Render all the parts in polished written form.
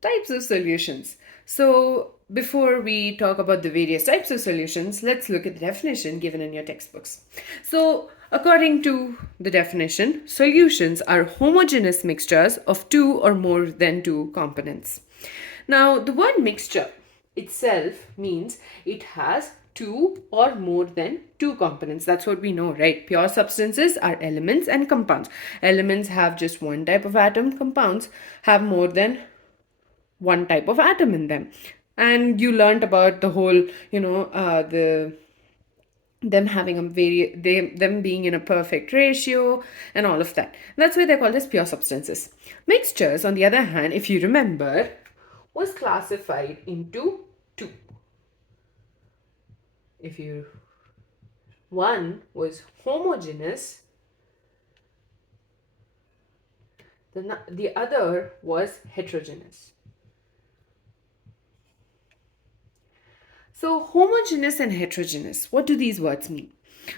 types of solutions. So before we talk about the various types of solutions, let's look at the definition given in your textbooks. So according to the definition, solutions are homogeneous mixtures of two or more than two components. Now the word mixture itself means it has two or more than two components. That's what we know, right? Pure substances are elements and compounds. Elements have just one type of atom, compounds have more than one type of atom in them. And you learned about the whole, them having them being in a perfect ratio and all of that. That's why they're called as pure substances. Mixtures, on the other hand, if you remember, was classified into two. One was homogeneous, the other was heterogeneous. So homogeneous and heterogeneous, what do these words mean?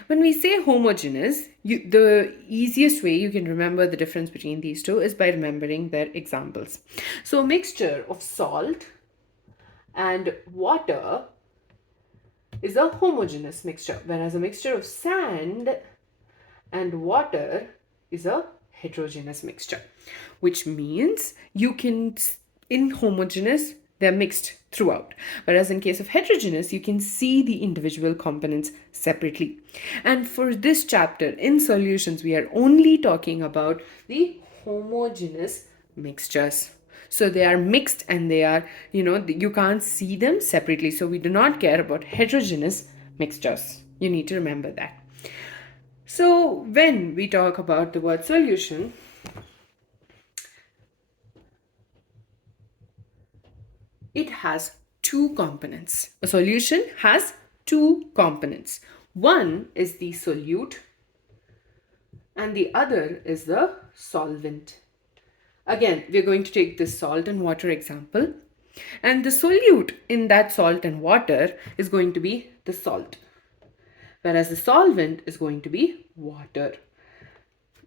When we say homogeneous, the easiest way you can remember the difference between these two is by remembering their examples. So a mixture of salt and water is a homogeneous mixture, whereas a mixture of sand and water is a heterogeneous mixture, which means in homogeneous, they're mixed throughout. Whereas in case of heterogeneous, you can see the individual components separately. And for this chapter in solutions, we are only talking about the homogeneous mixtures. So they are mixed and they are, you can't see them separately. So we do not care about heterogeneous mixtures. You need to remember that. So when we talk about the word solution, it has two components. A solution has two components. One is the solute and the other is the solvent. Again, we're going to take this salt and water example. And the solute in that salt and water is going to be the salt, whereas the solvent is going to be water.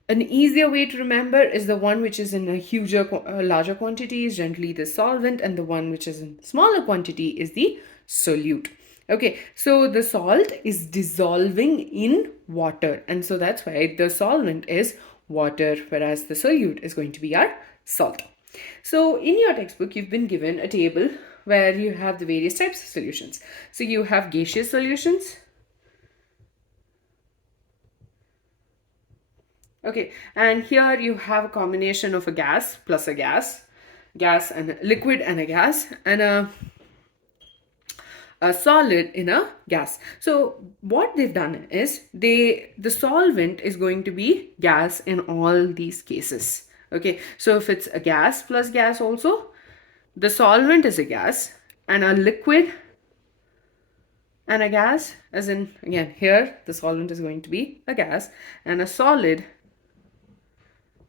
An easier way to remember is the one which is in a larger quantity is generally the solvent, and the one which is in smaller quantity is the solute. Okay, so the salt is dissolving in water, and so that's why the solvent is water, whereas the solute is going to be our salt. So in your textbook, you've been given a table where you have the various types of solutions. So you have gaseous solutions. Okay, and here you have a combination of a gas plus a gas and a liquid and a gas, and a solid in a gas. So what they've done is the solvent is going to be gas in all these cases. Okay, so if it's a gas plus gas also, the solvent is a gas, and a liquid and a gas, as in again here the solvent is going to be a gas and a solid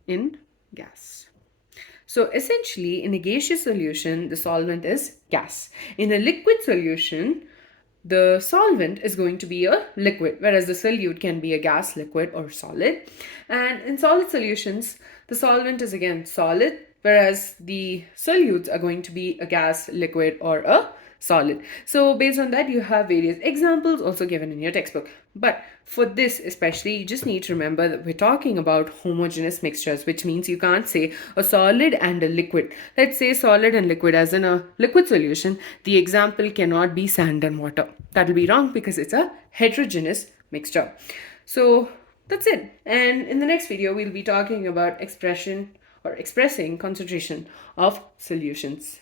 in gas. So essentially in a gaseous solution, the solvent is gas. In a liquid solution, the solvent is going to be a liquid, whereas the solute can be a gas, liquid, or solid. And in solid solutions, the solvent is again solid, whereas the solutes are going to be a gas, liquid, or a solid. So based on that, you have various examples also given in your textbook. But for this especially, you just need to remember that we're talking about homogeneous mixtures, which means you can't say a solid and a liquid. Let's say solid and liquid, as in a liquid solution. The example cannot be sand and water. That will be wrong because it's a heterogeneous mixture. So that's it. And in the next video, we'll be talking about expressing concentration of solutions.